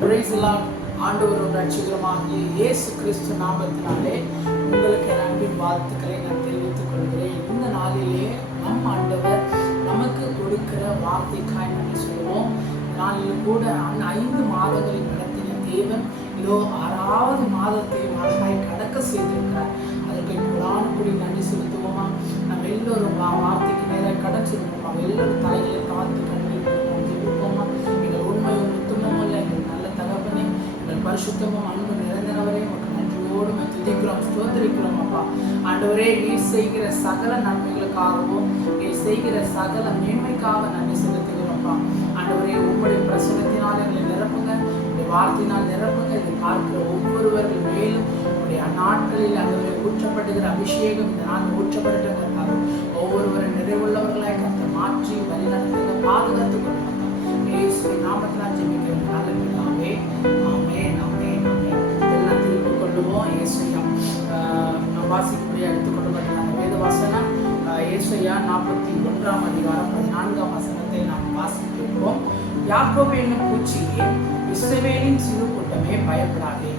Price எல்லாம் ஆண்டவரும் ரட்சகருமாகிய இயேசு கிறிஸ்து நாமத்தினாலே உங்களுக்கு என் அன்பின் வாழ்த்துக்களை நான் தெரிவித்துக் கொள்கிறேன். இந்த நாளிலே நம் ஆண்டவர் நமக்கு கொடுக்கிற வார்த்தைக்காய் நன்றி சொல்லுவோம். நாளில் கூட 5 மாதங்களில் நடத்தின தேவன் இதோ 6வது மாதத்தை அழகாய் கடக்க செய்திருக்கிறார். அதற்கு கூடி நன்றி செலுத்துவோமா? நம்ம எல்லோரும் வார்த்தைக்கு நேராக கடச்சிருவோம். நம்ம எல்லோரும் தலைகளை தாழ்த்து கண்ணீர் ஜெபிப்போமா? எங்கள் உண்மையும் உத்தமமும் இல்லை எங்கள் நல்ல தகப்பனே, எங்கள் பரிசுத்தமும் அன்பு நிறைந்தவரே உனக்கு நன்றியோடு துதிக்கிறோம், ஸ்தோத்திரிக்கிறோம். அப்பா ஆண்டவரே, நீர் செய்கிற சகல நன்மைகளுக்காகவும் நீர் செய்கிற சகல மேன்மைக்காக நன்றி செலுத்துகிறோம்ப்பா. ஆண்டவரே, உங்களுடைய பிரசனத்தினால் எங்களை நிரப்புங்க, உங்களுடைய வார்த்தையினால் நிரப்புங்க. இதை பார்க்கிற ஒவ்வொருவர்கள் மேலும் உங்களுடைய நாட்களில் ஆண்டவரை ஊற்றப்படுகிற அபிஷேகம் இந்த நாள் ஊற்றப்பட்டுங்கிறதால ஒவ்வொருவரும் நிறைவுள்ளவர்களாய் கத்த மாற்றி வழிநடத்துங்க, பாதுகாத்துக் கொள்ளுங்க. இயேசுவின் நாமத்தினால் ஜெபிக்கிறோம் நல்ல பிதாவே, ஆமென், ஆமென், ஆமென். எல்லாம் திருப்பிக் கொள்ளுவோம். ஏசாயா நாம் வாசிக்கும்படியாக எடுத்துக்கொள்ளப்பட்ட வேத வசனம் ஏசாயா 41ஆம் அதிகாரம் 14ஆம் வசனத்தை நாம் வாசிக்கிறோம். யாக்கோபு என்னும் பூச்சியே, இஸ்ரவேலின் சிறு கூட்டமே, பயப்படாதே,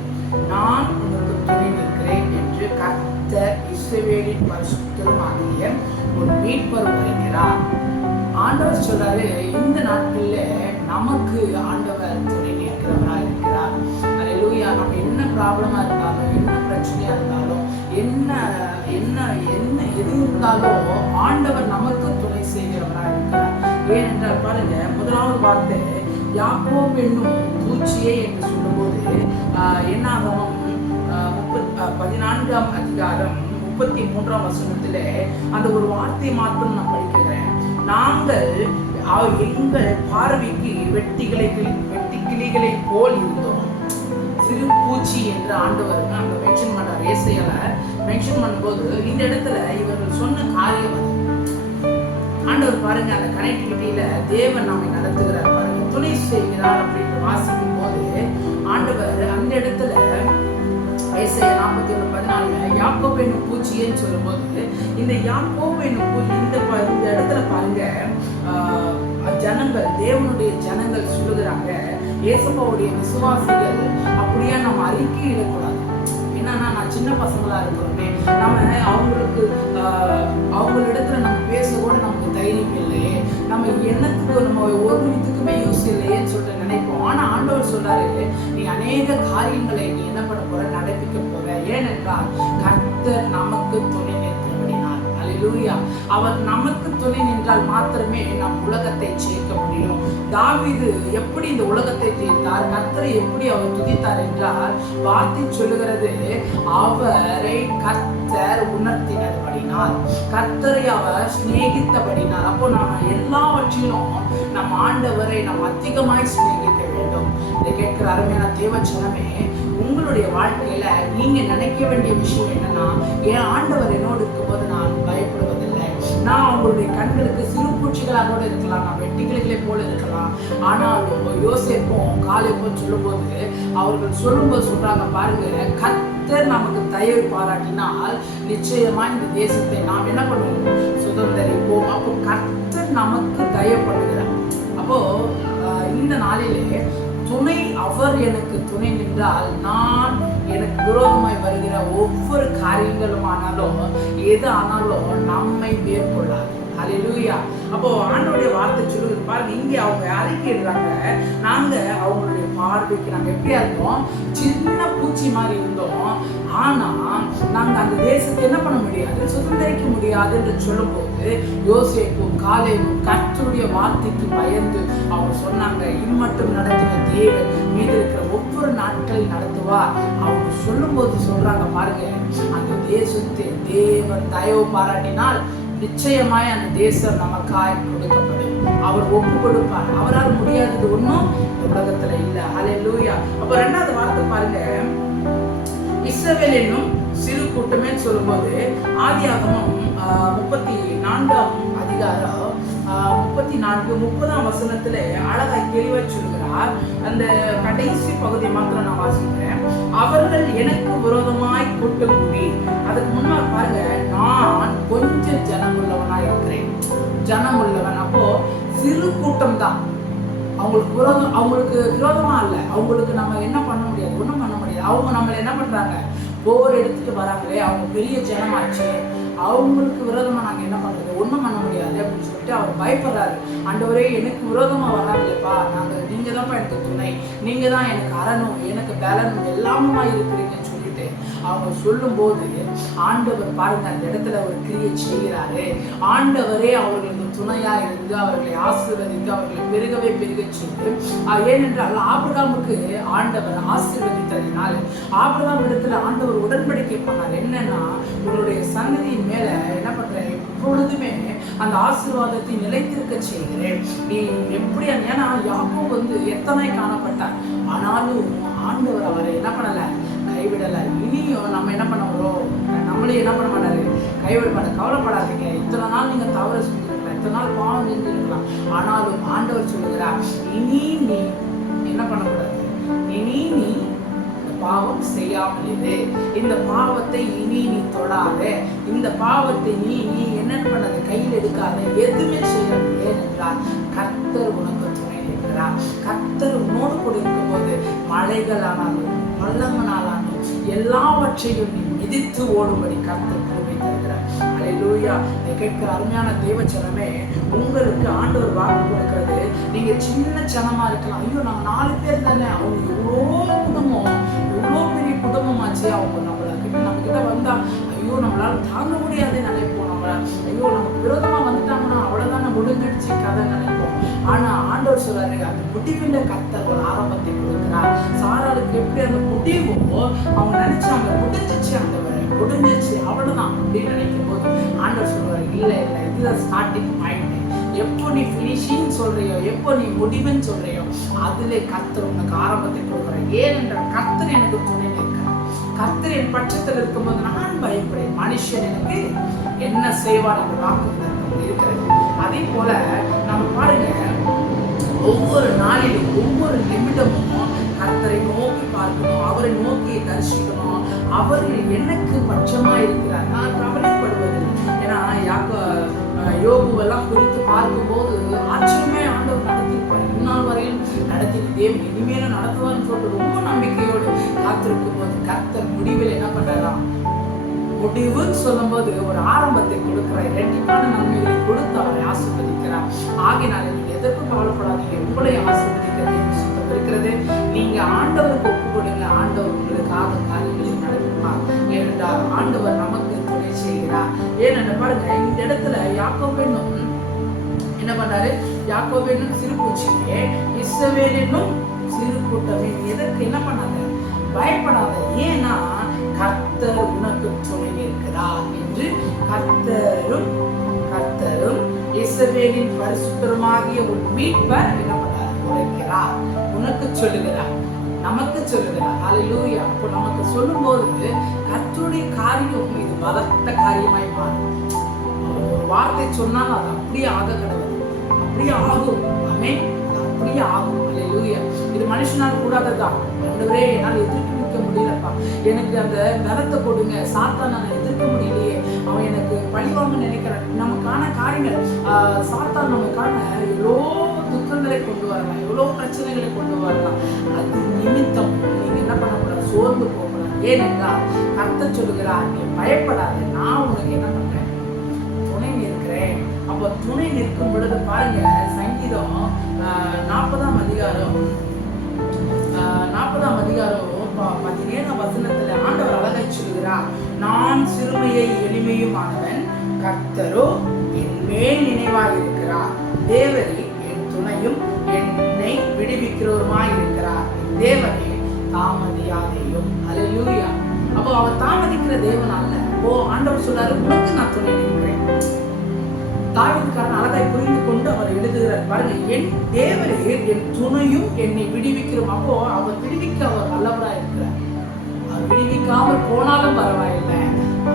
நான் உனக்கு துணை நிற்கிறேன் என்று கர்த்தர் இஸ்ரவேலின் பரிசுத்தருமாகிய ஒரு மீட்பர் உரைக்கிறார். ஆண்டவர் சொல்றாரு, இந்த நாட்கள்ல நமக்கு ஆண்டவர் துணை நிற்கிறவராக இருக்கிறார். அல்லேலூயா. நம்ம என்ன ப்ராப்ளமா இருந்தாலும், என்ன பிரச்சனையா இருந்தாலும், என்ன என்ன என்ன எது இருந்தாலும் ஆண்டவர் நமக்கு துணை செய்கிறவராக இருக்கிறார். ஏனென்றால் பாருங்க, முதலாவது வார்த்தை யாக்கோபு என்னும் பூச்சியே என்று சொல்லும்போது என்னாகமம் 14ஆம் அதிகாரம் 33ஆம் வசனத்திலே அந்த ஒரு வார்த்தை மாத்திரம் நான் படிக்கிறேன். நாங்கள் எங்கள் பார்வைக்கு வெட்டி கிளிகளை போல் இருந்தோம். சிறு பூச்சி என்று ஆண்டவர் அங்க மென்ஷன் பண்றார். ஏசாயால மென்ஷன் பண்ணும்போது இந்த இடத்துல இவர்கள் சொன்ன காரியம் அது. ஆண்டவர் பாருங்க, அந்த கனெக்டிவிட்டியில தேவன் நம்மை நடத்துகிறார் பாருங்க, துணை செய்கிறார் அப்படின்னு வாசிக்கும் போது ஆண்டவர் அந்த இடத்துல ஏசாயா 41:14 யாக்கோபு என்னும் பூச்சியேன்னு சொல்லும்போது இந்த யாக்கோபு என்னும் பூச்சி இந்த இடத்துல பாருங்க, ஜனங்கள், தேவனுடைய ஜனங்கள் சொல்லுகிறாங்க, இயேசுவாவுடைய விசுவாசிகள் அப்படியே நம்ம அறிக்கையிடக்கூடாது. என்னன்னா, நான் சின்ன பசங்களா இருக்கிறோமே, நம்ம அவங்களிடத்துல நம்ம பேச கூட நமக்கு தைரியம் இல்லையே, நம்ம என்னத்துக்கு நம்ம ஒரு இதுக்குமே யூஸ் இல்லையேன்னு சொல்லிட்டு நினைப்போம். ஆனா ஆண்டவர் சொல்றாரு, நீ அநேக காரியங்களை நீ என்ன பண்ண போற, நடப்பிக்க போற. ஏனென்றால் கர்த்தர் நமக்கு துணை நிற்கிறபடினார். அல்லேலூயா. அவர் நமக்கு துணை நின்றால் மாத்திரமே நம் உலகத்தை ஜெயிக்க முடியும். தாவீது எப்படி இந்த உலகத்தை ஜெயித்தார், கர்த்தரை எப்படி அவர் துதித்தார் என்றால் வார்த்தை சொல்லுகிறது, அவரை கர்த்தர் உணர்த்தினபடினார், கர்த்தரை அவர் சிநேகித்தபடினார். அப்போ நாம எல்லாவற்றிலும் நம் ஆண்டவரை நாம் அதிகமாய் சிநேகிக்க வேண்டும். இதை கேட்கிற அருமையான தேவச்சனமே, உங்களுடைய வாழ்க்கையில நீங்க நினைக்க வேண்டிய விஷயம் என்னன்னா, என் ஆண்டவர் என்னோடு இருக்கும்போது நான் பயப்படுவதில்லை. நான் அவங்களுடைய கண்களுக்கு சிறு பூச்சிகளாக கூட இருக்கலாம், நான் வெட்டிக்கிளைகளை போல இருக்கலாம். ஆனாலும் யோசேப்பும் காலேபும் சொல்லும்போது அவர்கள் சொல்லும்போது சொல்றாங்க பாருங்க, கர்த்தர் நமக்கு தயவு பாராட்டினால் நிச்சயமா இந்த தேசத்தை நாம் என்ன பண்ணுவோம், சுதந்திரிப்போம். அப்போ கர்த்தர் நமக்கு தயவு பண்ணுகிறார். அப்போ இந்த நாளிலே துணை, அவர் எனக்கு துணை நின்றால் நான் எனக்கு விரோதமாய் வருகிற ஒவ்வொரு காரியங்களும் ஆனாலும் எது ஆனாலும் நம்மை மேற்கொள்ளாது. அல்லேலூயா. அப்போ ஆண்டவருடைய வார்த்தை சொல்லுது பாருங்க, இங்கே அவங்க அறிக்கையிடுறாங்க, நாங்க அவங்களுடைய பார்வைக்கு நாங்க எப்படியா இருந்தோம், சின்ன பூச்சி மாதிரி இருந்தோம். ஆனா நாங்க அந்த தேசத்தை என்ன பண்ண முடியாது, சுதந்திரிக்க முடியாது என்று சொல்லும்போது யோசேப்பும் காலேபும் கர்த்தருடைய வார்த்தைக்கு பயந்து அவங்க சொன்னாங்க, இம்மட்டும் நடத்தின தேவன் மீது இருக்கிற ஒவ்வொரு நாட்களில் நடத்துவார். அவங்க சொல்லும்போது சொல்றாங்க பாருங்க, அந்த தேசத்தை தேவன் தயவு பாராட்டினால் நிச்சயமாய் அந்த தேசம் நமக்காய் கொடுக்கப்படும். அவர் ஒப்பு கொடுப்பார். அவரால் முடியாதது ஒன்றும் இந்த உலகத்துல இல்லை. அல்லேலூயா. அப்ப 2வது வார்த்தை பாருங்க, இஸ்ரவேல் என்னும் சிறு கூட்டமே சொல்லும்போது ஆதியாகமம் 34ஆம் அதிகாரம் 34-30ஆம் வசனத்துல அழகாய் தெளிவா சொல்கிறார். அந்த கடைசி பகுதியை மாத்திரம் நான் வாசிக்கிறேன். அவர்கள் எனக்கு விரோதமாய் கூட்டம் கூடி, அதுக்கு முன்னால் பாருங்க, நான் கொஞ்சம் ஜனம் உள்ளவனா இருக்கிறேன். ஜனம் உள்ளவன், அப்போ சிறு கூட்டம் தான். அவங்களுக்கு விரோதமா இல்ல, அவங்களுக்கு நம்ம என்ன பண்ண முடியாது, ஒண்ணும் பண்ண முடியாது. அவங்க நம்மள என்ன பண்றாங்க, போர் எடுத்துட்டு வராங்களே, அவங்க பெரிய ஜனமாச்சு, அவங்களுக்கு விரோதமா நாங்க என்ன பண்றது, ஒண்ணும் பண்ண முடியாது அப்படின்னு சொல்லிட்டு அவர் பயப்படுறாரு. ஆண்டவரே எனக்கு விரோதமா வராங்களேப்பா, நீங்க தான்ப்பா எனக்கு துணை, நீங்க தான் எனக்கு அரணும், எனக்கு பலனும் எல்லாமுமா இருக்கிறீங்கன்னு சொல்லிட்டு அவங்க சொல்லும் போது ஆண்டவர் பாருங்க அந்த இடத்துல ஒரு கிரியை செய்கிறாரு. ஆண்டவரே அவர்களுக்கு துணையா இருந்து அவர்களை ஆசீர்வதித்து அவர்களை பெருகவே பெருக செய்து, ஏனென்றால் ஆபிரகாமுக்கு ஆண்டவர் ஆசீர்வதித்ததினால் ஆபிரகாம் இடத்துல ஆண்டவர் உடன்படிக்கை பண்ணார். என்னன்னா, உன்னுடைய சன்னதியின் மேல என்ன பண்றேன், எப்பொழுதுமே அந்த ஆசீர்வாதத்தை நிலைத்திருக்க செய்கிறேன். நீ எப்படி, ஏன்னா யாக்கோபு எத்தனை காணப்பட்டார், ஆனாலும் ஆண்டவர் அவரை என்ன பண்ணல, கைவிடல. இனியும் நம்ம என்ன பண்ண வரோம், நம்மளே என்ன பண்ண மாட்டாரு, கைவிட மாட்டார். கவலைப்படாதீங்க, இத்தனை நாள் நீங்க தவறு செஞ்சிருக்கலாம், இத்தனை நாள் பாவம் செஞ்சிருக்கலாம், ஆனாலும் ஆண்டவர் சொல்லுகிறார், இனி நீ என்ன பண்ணக்கூடாது, இனி நீ பாவம் செய்யாமல் இரு, இந்த பாவத்தை இனி நீ தொடாத, இந்த பாவத்தை நீ என்ன பண்ணாத, கையில் எடுக்காத, எதுவுமே செய்யாது. ஏனென்றால் கர்த்தர் உனக்கு துணை இருக்கிறார். கர்த்தர் உன்னோடு கூட இருக்கும் போது மலைகள் ஆனாலும் பள்ளங்களாலும் எல்லாவற்றையும் நீ மிதித்து ஓடும்படி கர்த்தர் கிருபை தருகிறார். அல்லேலூயா. நீ கேட்கிற அருமையான தேவச்சனமே, உங்களுக்கு ஆண்டவர் வாக்கு கொடுக்கிறது, நீங்க சின்ன சனமா இருக்கலாம், ஐயோ நாங்க 4 பேர் தானே, அவங்க எவ்வளோ குடும்பம், எவ்வளோ பெரிய குடும்பமாச்சு, அவங்க நம்ம கிட்ட வந்தா ஐயோ நம்மளால தாங்க முடியாதுன்னு நினைப்போம், நம்மள ஐயோ நமக்கு விரோதமா வந்துட்டாங்கன்னா அவ்வளவுதான் முடிஞ்சிடுச்சு கதை நினைப்போம். ஆனா ஆண்டவர் சொல்றாரு, அந்த முடிவில கர்த்தர் ஒரு ஆரம்பத்தை கொடுக்கிறார். சாராளுக்கு எப்படி அந்த முடிவோ அவங்க நினைச்சாங்க, முடிஞ்சிச்சு, அந்த முடிஞ்சிச்சு அவ்வளவுதான் அப்படின்னு நினைக்கும் போது ஆண்டவர் சொல்றாரு, இல்ல இல்ல, இதுதான் ஸ்டார்டிங் பாயிண்ட். எப்போ நீ பினிஷிங் சொல்றியோ, எப்போ நீ முடிவுன்னு சொல்றியோ, அதுல கர்த்தர் உனக்கு ஆரம்பத்தை கொடுக்குறேன். ஏனென்றால் கர்த்தர் எனக்கு துணை இருக்கிறார். கர்த்தர் என் பட்சத்தில் இருக்கும்போது நான் பயப்படேன், மனுஷன் எனக்கு என்ன செய்வார் என்ற வாக்குத்தத்தம் இருக்கிறது. அதே போல நம்ம பாருங்க, ஒவ்வொரு நாளிலும் ஒவ்வொரு நிமிடமும் கர்த்தரை நோக்கி பார்க்கணும், அவரை நோக்கி தரிசிக்கணும். அவர் எனக்கு பட்சமா இருக்கிறார், நான் கவலைப்படுவதில்லை. ஏன்னா யோபுவெல்லாம் குறித்து பார்க்கும்போது ஆச்சரியமே ஆண்டவர் நடத்திருப்பார், இந்நாள் வரையில் நடத்திட்டு தேவன் இனிமேலும் நடத்துவார்னு சொல்லிட்டு ரொம்ப நம்பிக்கையோடு காத்திருக்கும் போது கர்த்தர் முடிவில் என்ன பண்றாராம், முடிவுன்னு சொல்லும் போது ஒரு ஆரம்பத்தை கொடுக்கிறார், இரட்டிப்பான நன்மைகளை கொடுத்து அவரை ஆசீர்வதிக்கிறார். ஆகினால நீங்க எதற்கும் கவலைப்படாதீங்க, உங்களை ஆசீர்வதிக்கிறது சுத்தம் இருக்கிறது. நீங்க ஆண்டவருக்கு ஒப்பு கொடுங்க, ஆண்டவர் உங்களுக்காக காரியங்களை நடத்துவார். ஏனென்றால் ஆண்டவர் நமக்கு துணை செய்கிறார். ஏனென்ற பாருங்க, இந்த இடத்துல யாக்கோபு என்ன பண்றாரு, யாக்கோபு சிறு பூச்சியே, இஸ்ரவேல் என்னும் சிறு கூட்டமே, எதற்கு என்ன பண்ணாத, பயப்படாத, ஏன்னா கர்த்தர் உனக்கு துணை இருக்கிறார் என்று கர்த்தரும் இஸ்ரவேலின் பரிசுத்தருமாகிய ஒரு மீட்பர் என்ன பண்ணார், உரைக்கிறார், உனக்கு சொல்லுகிறார், நமக்கு சொல்லுகிறார். அல்லேலூயா. அப்போ நமக்கு சொல்லும் போது கர்த்தருடைய காரியம் இது பலத்த காரியமாய் மாறும். ஒரு வார்த்தை சொன்னால் அது அப்படியே ஆக கடவுள், அப்படியே ஆகும். ஆமென். அப்படியே ஆகும். அல்லேலூயா. இது மனுஷனால் கூடாததான். ஆண்டவரே, என்னால் எதிர்க்க முடியலப்பா, எனக்கு அந்த பலத்தை கொடுங்க, சாத்தான் நான் எதிர்க்க முடியலையே, அவன் எனக்கு பழிவாங்க நினைக்கிறான். நமக்கான காரியங்கள் சாத்தான் நமக்கான எவ்வளோ துக்கங்களை கொண்டு வரலாம், எவ்வளோ பிரச்சனைகளை கொண்டு வரலாம். அது நிமித்தம் நீங்க என்ன பண்ணக்கூடாது, சோர்ந்து போகக்கூடாது. ஏனென்றால் கர்த்தர் சொல்லுகிறார், நீ பயப்படாத, நான் உனக்கு என்ன பண்றேன், துணை நிற்கிறேன். அப்போ துணை நிற்கும் பொழுது பாருங்க, சங்கீதம் 40ஆம் அதிகாரம் 17ஆம் வசனத்துல ஆண்டவர் அழகை சொல்கிறார், நான் சிறுமையை எளிமையுமானவன், கர்த்தரோ என் மேல் நினைவாய் இருக்கிறார். தேவரே என் துணையும் என்னை விடுவிக்கிறவருமாய் இருக்கிறார். தேவனே தாமதியாதேயும். அல்லேலூயா. அப்போ அவர் தாமதிக்கிற தேவன் அல்ல. ஆண்டவர் சொல்றாரு, உனக்கு நான் துணை நிற்கிறேன். தாவீதுக்காரன் அழகாய் புரிந்து கொண்டு அவர் எழுதுகிறார். பாருங்க, என் தேவரே என் துணையும் என்னை விடுவிக்கிறோம். அப்போ அவர் விடுவிக்க அவர் வல்லவராய் இருக்கிறார். அவர் விடுவிக்காமல் போனாலும் பரவாயில்லை,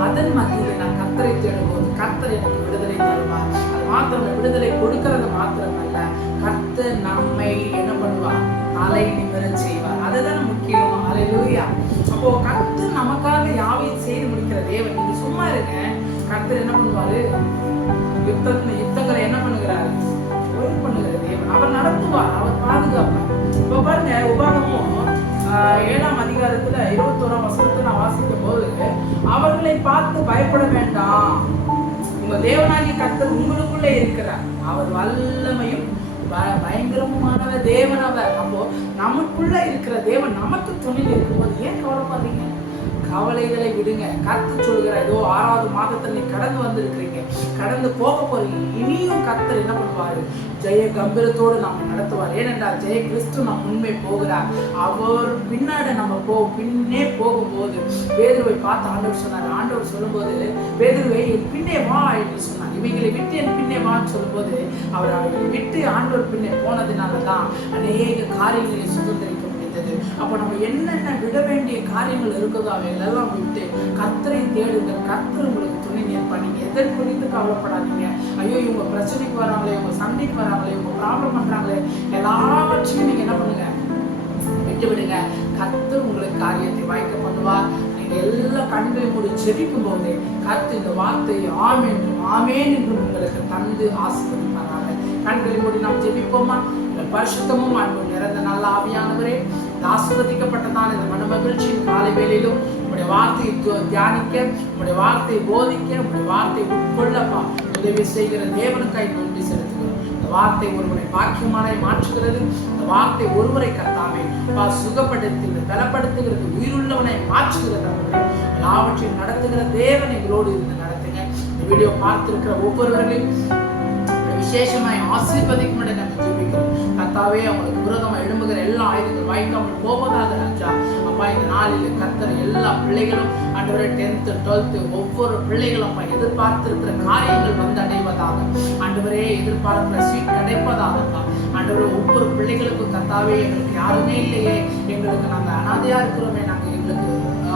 அதன் மத்தியில் நான் கர்த்தரை தேடும்போது கர்த்தர் எனக்கு விடுதலை தருவார். அது மாத்திரம் விடுதலை கொடுக்கிறது மாத்திரம் அல்ல, கர்த்தர் நம்மை என்ன பண்ணுவார், தலை நிமிர செய்வார். அதுதான் முக்கியம். அல்லேலூயா. அப்போ கர்த்தர் நமக்காக யாவையும் செய்து முடிக்கிற தேவன். நீங்க சும்மா இருங்க, கர்த்தர் என்ன பண்ணுவாரு, யுத்தங்களை என்ன பண்ணுகிறாரு, பண்ணுகிற தேவன். அவர் நடத்துவார், அவர் அவர்களை பார்த்து பயப்பட வேண்டாம். உங்க தேவனாகிய கர்த்தர் உங்களுக்குள்ளே இருக்கிறார். அவர் வல்லமையும் பயங்கரமான தேவன் அவர். அப்போ நமக்குள்ள இருக்கிற தேவன் நமக்கு துணை இருக்கும்போது ஏன் கவலைப்படுறீங்க? கவலைகளை விடுங்க. கர்த்தர் சொல்கிற ஏதோ 6வது மாதத்துல நீ கடந்து வந்திருக்கிறீங்க, கடந்து போக போறீங்க. இனியும் கர்த்தர் என்ன பண்ணுவாரு? ஜெய கம்பீரத்தோடு நம்ம நடத்துவார். ஏனென்றால் ஜெய கிறிஸ்து நம் முன்மே போகிறார். அவர் பின்னாடி நம்ம பின்னே போகும்போது பேதுருவை பார்த்து ஆண்டவர் சொன்னார். ஆண்டவர் சொல்லும்போது பேதுருவை என் பின்னே வா என்று சொன்னார். இவைகளை விட்டு என் பின்னே வான்னு சொல்லும்போது அவர் அவர்களை விட்டு ஆண்டவர் பின்னே போனதுனாலதான் அநேக காரியங்களை சுதந்திரிக்க. அப்போ நம்ம என்னென்ன விட வேண்டிய காரியங்கள் இருக்குதோ அவைகளெல்லாம் விட்டு கர்த்தரை தேடுங்க. கர்த்தர் உங்களுக்கு துணை நிற்பா. நீங்க எதை குறித்து கவலைப்படாதீங்க. ஐயோ இவங்க பிரச்சனைக்கு வராங்களே, இவங்க சண்டைக்கு வராங்களே, இவங்க ப்ராப்ளம் பண்றாங்களே, எல்லாவற்றையும் நீங்க என்ன பண்ணுங்க? விட்டு விடுங்க. கர்த்தர் உங்களுக்கு காரியத்தை வாய்க்க பண்ணுவார். நீங்க எல்லா கண்களை மூடி ஜெபிக்கும் போது கர்த்தர் இந்த வார்த்தையை ஆமென் ஆமென் என்று உங்களுக்கு தந்து ஆசீர்வதிப்பாராக. கண்களை மூடி நாம் ஜெபிப்போமா? பரிசுத்தமும் அன்பு நிறைந்த நல்ல ஆவியானவரே, ஆசீர்வதிக்கப்பட்டதான இந்த மனமகிழ்ச்சியின் காலை வேளையிலும் உங்களுடைய வார்த்தையை தியானிக்க, உங்களுடைய வார்த்தையை போதிக்க, உங்களுடைய வார்த்தையை உட்கொள்ளப்பா உதவி செய்கிற தேவனுக்காய் நன்றி செலுத்துகிறோம். இந்த வார்த்தை ஒருவரை பாக்கியமானாய் மாற்றுகிறது. இந்த வார்த்தை ஒருவரை கர்த்தாவே சுகப்படுத்துகிறது, பலப்படுத்துகிறது, உயிருள்ளவனை மாற்றுகிறது. எல்லாவற்றையும் நடத்துகிற தேவன் எங்களோடு இருந்து நடத்துங்க. இந்த வீடியோ பார்த்திருக்கிற ஒவ்வொருவர்களையும் விசேஷமாய் ஆசீர்வதிக்கும் நாங்கள் ஜெபிக்கிறோம். கர்த்தாவே அவங்களுக்கு விரோதமாக எழும்புகிற எல்லா ஆயுதங்கள் வாய்க்காமல் போவதாக ராஜா. அப்பா இந்த நாளில் கர்த்தர் எல்லா பிள்ளைகளும் ஆண்டவரே 10th 12th ஒவ்வொரு பிள்ளைகளும் அப்பா எதிர்பார்த்திருக்கிற காரியங்கள் வந்து அடைவதாக. ஆண்டவரே எதிர்பார்க்கிற சீட் கிடைப்பதாக. ஆண்டவரே ஒவ்வொரு பிள்ளைகளுக்கும் கர்த்தாவே எங்களுக்கு யாருமே இல்லையே, எங்களுக்கு நாங்கள் அனாதையா இருக்கிறோமே, நாங்கள் எங்களுக்கு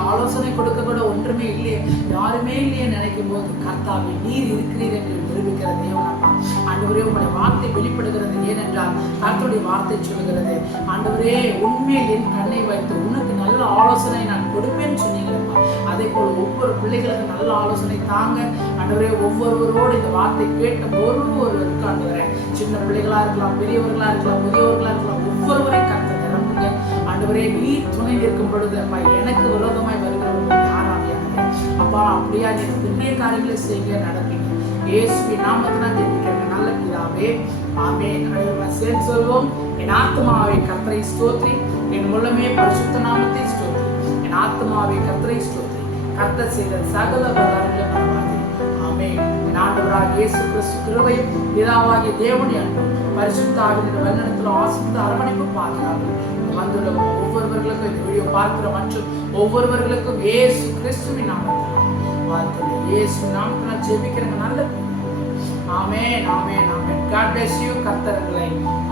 ஆலோசனை கொடுக்க கூட ஒன்றுமே இல்லையே, யாருமே இல்லையே நினைக்கும் போது கர்த்தாவே நீர் இருக்கிறீர் என்று நிரூபிக்கிற தேவன் அப்பா. ஆண்டவரே உங்களுடைய வார்த்தை வெளிப்படுகிறது. ஏனென்றால் கர்த்தருடைய வார்த்தை சொல்கிறது, ஆண்டவரே உண்மையில் என் கண்ணை வைத்து உனக்கு நல்ல ஆலோசனை நான் கொடுப்பேன்னு சொன்னீங்களப்பா. அதே போல ஒவ்வொரு பிள்ளைகளுக்கு நல்ல ஆலோசனை தாங்க. ஆண்டவரே ஒவ்வொருவரோடு இந்த வார்த்தை கேட்ட ஒருவருக்கு ஆண்டவரே, சின்ன பிள்ளைகளா இருக்கலாம், பெரியவர்களா இருக்கலாம், முதியவர்களா இருக்கலாம், ஒவ்வொருவரை கர்த்தர் நிரம்புங்க. ஆண்டவரே நீர் துணை நிற்கும் பொழுது அப்பா எனக்கு விரோதமாய் வருகிறவர்கள் யாராக அப்பா அப்படியா நீ பெரிய காரியங்களை செய்ய நடப்பீங்க. இயேசுவின் நாமத்தினால் ஜெபிக்கிறேன் நல்ல பிதாவே, ஆமென். சேர்ந்து சொல்வோம். என் ஆத்துமாவை கர்த்தரை ஸ்தோத்திரி, என் உள்ளமே பரிசுத்த நாமத்தை ஸ்தோத்திரி. என் ஆத்துமாவை கர்த்தரை ஸ்தோத்திரி, கர்த்தர் செய்த சகல உபகாரங்களை மறவாதே. ஆமென். என் ஆண்டவராகிய இயேசு கிறிஸ்து கிருபையும் பிதாவாகிய தேவனுடைய அன்பும் பரிசுத்த ஆவியின் வல்லமையில் ஆசீர்வாத அரவணைப்பு பாதுகாப்பு வந்துள்ள ஒவ்வொருவர்களுக்கும் இந்த வீடியோ பார்க்கிற மற்றும் ஒவ்வொருவர்களுக்கும் இயேசு கிறிஸ்துவின் நாமத்தில் வாழ்த்துக்கள். இயேசு நாமத்தில் ஜெபிக்கிறேன் நல்ல ஆமென் ஆமென் ஆமென். God bless you. கர்த்தர்களை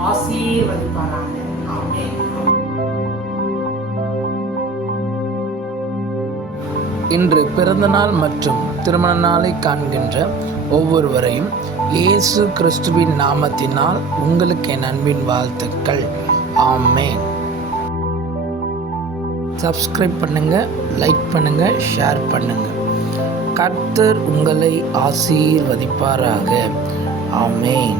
ஆசீர்வதிப்பாராக. ஆமென். இன்று பிறந்தநாள் மற்றும் திருமண நாளை காண்கின்ற ஒவ்வொருவரையும் இயேசு கிறிஸ்துவின் நாமத்தினால் உங்களுக்கு என் அன்பின் வாழ்த்துக்கள். ஆமென். சப்ஸ்கிரைப் பண்ணுங்கள், லைக் பண்ணுங்கள், ஷேர் பண்ணுங்கள். கர்த்தர் உங்களை ஆசீர்வதிப்பாராக. ஆமென்.